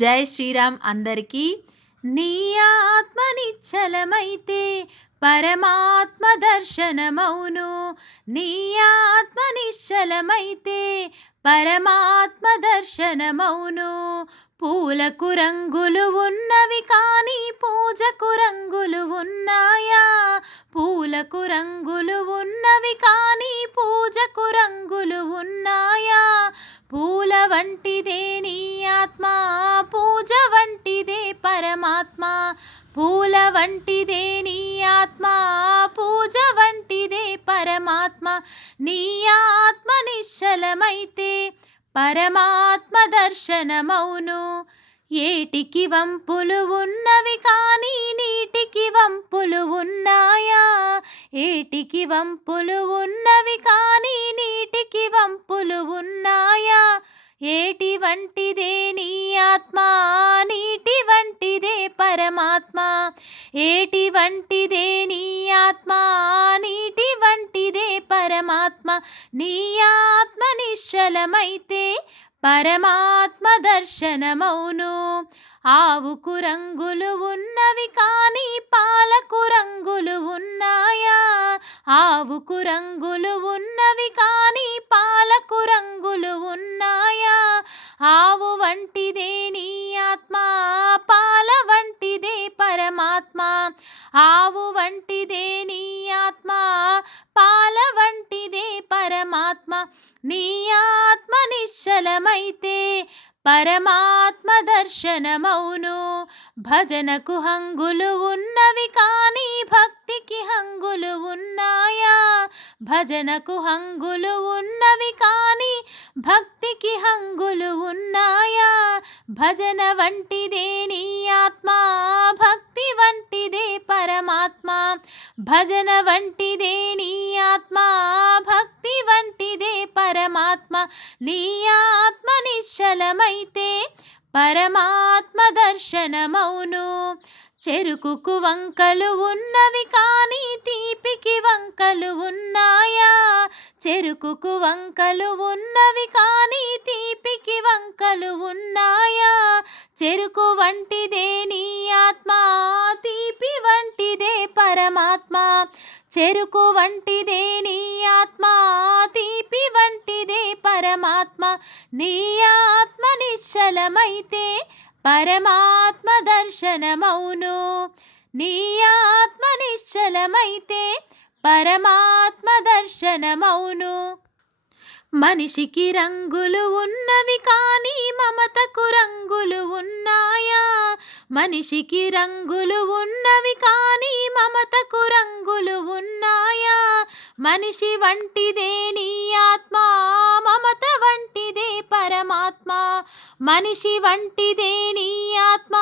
జై శ్రీరామ్ అందరికీ. నీ ఆత్మ నిశ్చలమైతే పరమాత్మ దర్శనమౌను. నీ ఆత్మ నిశ్చలమైతే పరమాత్మ దర్శనమౌను. పూలకు రంగులు ఉన్నవి కానీ పూజకు రంగులు ఉన్నాయా? పూలకు రంగులు ఉన్నవి కానీ పూజకు రంగులు ఉన్నాయా? పూల వంటిదే నీ ఆత్మ, పూజ వంటిదే పరమాత్మ. పూల వంటిదే నీ ఆత్మ, పూజ వంటిదే పరమాత్మ. నీ ఆత్మ నిశ్చలమైతే పరమాత్మ దర్శనమౌను. ఏటికి వంపులు ఉన్నవి కానీ నీటికి వంపులు ఉన్నాయా? ఏటికి వంపులు ఉన్నవి కానీ నీటికి వంపులు ఉన్నాయా? ఏటి వంటిదే నీ ఆత్మ, నీటి వంటిదే పరమాత్మ. ఏటి వంటిదే నీ ఆత్మ, నీటి వంటిదే పరమాత్మ. నీ ఆత్మ నిశ్చలమైతే పరమాత్మ దర్శనమౌను. ఆవుకు రంగులు ఉన్నవి కానీ పాలకు రంగులు ఉన్నాయా? ఆవుకు రంగులు ఉన్నవి కానీ పాలకు రంగులు ఉన్నాయా? ఆవు వంటిదే నీ ఆత్మ, పాల వంటిదే పరమాత్మ. ఆవు వంటిదే నీ ఆత్మ, పాల వంటిదే పరమాత్మ. నీ ఆత్మ నిశ్చలమైతే పరమాత్మ దర్శనమౌను. భజనకు హంగులు ఉన్నవి కానీ భక్తికి హంగులు ఉన్నాయా? భజనకు హంగులు ఉన్నవి కానీ భక్తికి హంగులు ఉన్నాయా? భజన వంటిదే నీ ఆత్మ, భక్తి వంటిదే పరమాత్మ. భజన వంటిదే నీ ఆత్మ, భక్తి వంటిదే పరమాత్మ. నీ ఆత్మ నిశ్చలమైతే పరమాత్మ దర్శనమౌను. చెరుకుకు వంకలు ఉన్నవి కానీ తీపికి వంకలు ఉన్నాయా? చెరుకుకు వంకలు ఉన్నవి కానీ తీపికి వంకలు ఉన్నాయా? చెరుకు వంటిదే నీ ఆత్మ, తీపి వంటిదే పరమాత్మ. చెరుకు వంటిదే నీ ఆత్మ, తీపి వంటిదే పరమాత్మ. నీ ఆత్మ నిశ్చలమైతే పరమాత్మ దర్శనమౌను. నీ ఆత్మ నిశ్చలమైతే పరమాత్మ దర్శనమౌను. మనిషికి రంగులు ఉన్నవి కానీ మమతకు రంగులు ఉన్నాయా? మనిషికి రంగులు ఉన్నవి కానీ మమతకు రంగులు ఉన్నాయా? మనిషి వంటిదే నీ ఆత్మ, మమత వంటిదే పరమాత్మ. మనిషి వంటిదే నీ ఆత్మ,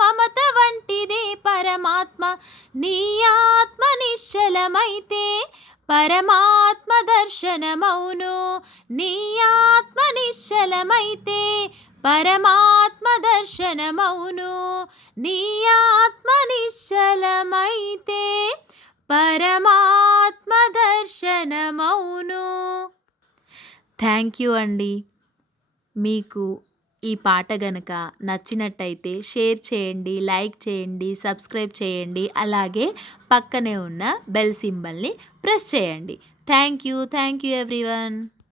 మమత వంటిదే పరమాత్మ. నీ ఆత్మ నిశ్చలమైతే పరమాత్మ దర్శనమౌను. నీ ఆత్మ నిశ్చలమైతే పరమాత్మ దర్శనమౌను. నీ ఆత్మ నిశ్చలమైతే పరమాత్మ దర్శనమౌను. థ్యాంక్ యూ అండి. మీకు ఈ పాట గనక నచ్చినట్టయితే షేర్ చేయండి, లైక్ చేయండి, సబ్స్క్రైబ్ చేయండి. అలాగే పక్కనే ఉన్న బెల్ సింబల్ని ప్రెస్ చేయండి. Thank you everyone.